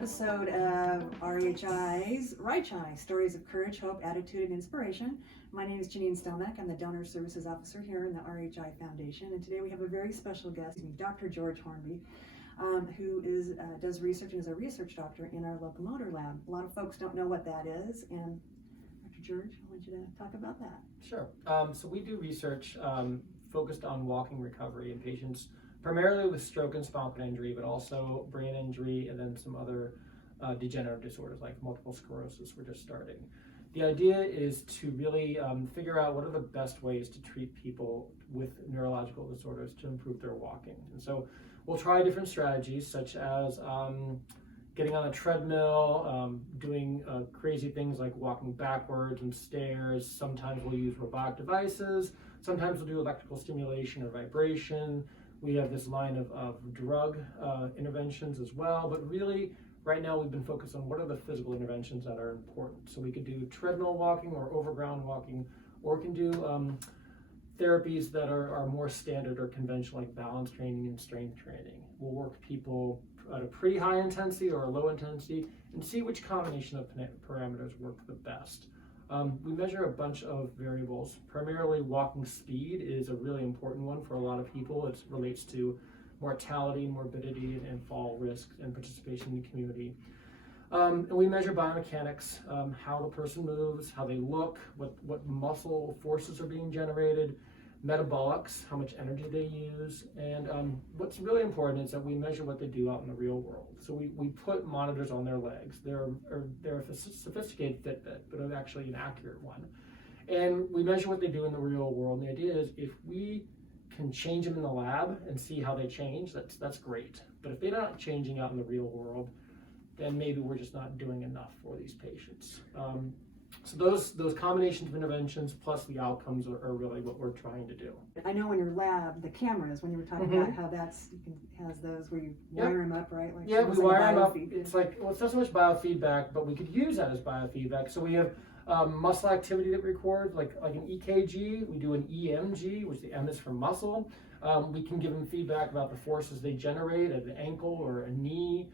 episode of RHI's RHI CHAI, Stories of Courage, Hope, Attitude, and Inspiration. My name is Janine Stelmack. I'm the Donor Services Officer here in the RHI Foundation, and today we have a very special guest, Dr. George Hornby, who does research and is a research doctor in our locomotor lab. A lot of folks don't know what that is, and Dr. George, I want you to talk about that. Sure. So we do research focused on walking recovery in patients primarily with stroke and spinal cord injury, but also brain injury and then some other degenerative disorders like multiple sclerosis we're just starting. The idea is to really figure out what are the best ways to treat people with neurological disorders to improve their walking. And so we'll try different strategies such as getting on a treadmill, doing crazy things like walking backwards and stairs. Sometimes we'll use robotic devices. Sometimes we'll do electrical stimulation or vibration. We have this line of drug interventions as well, but really right now we've been focused on what are the physical interventions that are important. So we could do treadmill walking or overground walking, or we can do therapies that are more standard or conventional, like balance training and strength training. We'll work people at a pretty high intensity or a low intensity and see which combination of parameters work the best. We measure a bunch of variables. Primarily walking speed is a really important one for a lot of people. It relates to mortality, morbidity, and fall risk and participation in the community. And we measure biomechanics, how the person moves, how they look, what muscle forces are being generated, metabolics, how much energy they use, and what's really important is that we measure what they do out in the real world. So we put monitors on their legs. They're a sophisticated Fitbit, but it's actually an accurate one. And we measure what they do in the real world. And the idea is if we can change them in the lab and see how they change, that's great. But if they're not changing out in the real world, then maybe we're just not doing enough for these patients. So those combinations of interventions plus the outcomes are really what we're trying to do. I know in your lab, the cameras, when you were talking about how has those where you wire them up, right? Like, yeah, we wire them up. It's like, well, it's not so much biofeedback, but we could use that as biofeedback. So we have muscle activity that we record, like an EKG. We do an EMG, which the M is for muscle. We can give them feedback about the forces they generate at an ankle or a knee.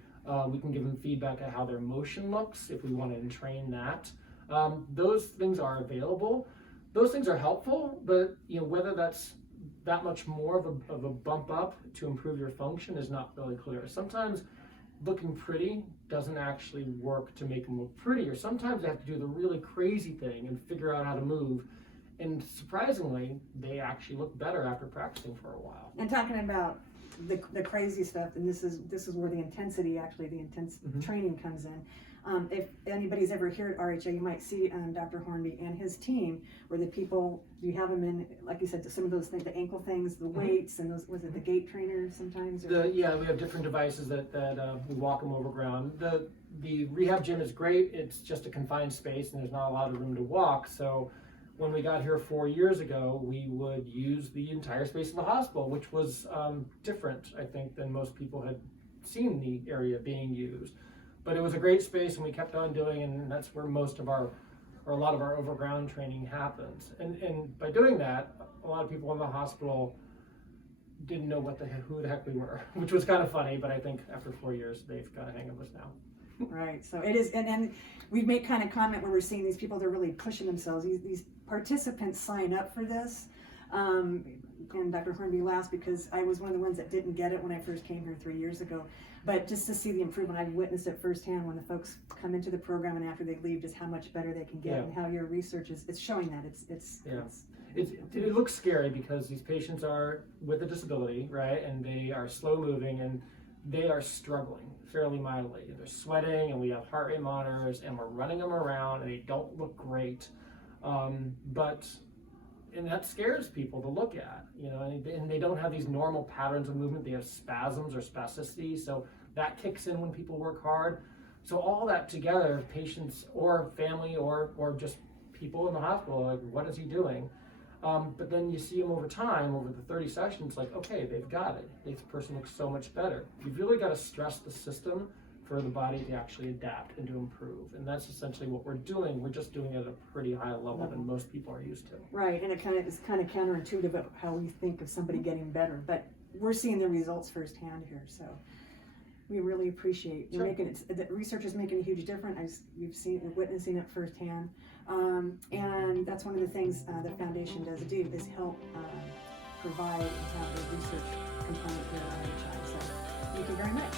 We can give them feedback at how their motion looks if we want to entrain that. Those things are available. Those things are helpful, but whether that's that much more of a bump up to improve your function is not really clear. Sometimes looking pretty doesn't actually work to make them look prettier. Sometimes they have to do the really crazy thing and figure out how to move. And surprisingly, they actually look better after practicing for a while. And talking about the crazy stuff, and this is where the intensity, actually the intense training comes in. If anybody's ever here at RHI, you might see Dr. Hornby and his team, where the people, you have them in, like you said, some of those things, the ankle things, the weights, and those, was it the gait trainer sometimes? Yeah, we have different devices that we walk them over ground. The rehab gym is great. It's just a confined space and there's not a lot of room to walk. So when we got here 4 years ago, we would use the entire space of the hospital, which was different, I think, than most people had seen the area being used. But it was a great space and we kept on doing, and that's where most of a lot of our overground training happens. And by doing that, a lot of people in the hospital didn't know who the heck we were, which was kind of funny, but I think after 4 years, they've got a hang of us now. Right, so it is, and we make kind of comment where we're seeing these people, they're really pushing themselves. These participants sign up for this. And Dr. Hornby laughs because I was one of the ones that didn't get it when I first came here 3 years ago. But just to see the improvement, I've witnessed it firsthand when the folks come into the program and after they leave, just how much better they can get and how your research is showing that. It looks scary because these patients are with a disability, right? And they are slow moving and they are struggling fairly mildly. They're sweating and we have heart rate monitors and we're running them around and they don't look great. And that scares people to look at, and they don't have these normal patterns of movement. They have spasms or spasticity, so that kicks in when people work hard. So all that together, patients or family or just people in the hospital are like, what is he doing? But then you see them over time, over the 30 sessions, like, okay, they've got it. This person looks so much better. You've really got to stress the system for the body to actually adapt and to improve. And that's essentially what we're doing. We're just doing it at a pretty high level than most people are used to. Right, and it's kind of counterintuitive of how we think of somebody getting better, but we're seeing the results firsthand here. So We really appreciate you're Sure. making it. The research is making a huge difference. We're witnessing it firsthand, and that's one of the things the foundation does do is help provide and have a research component here at RHI. So thank you very much.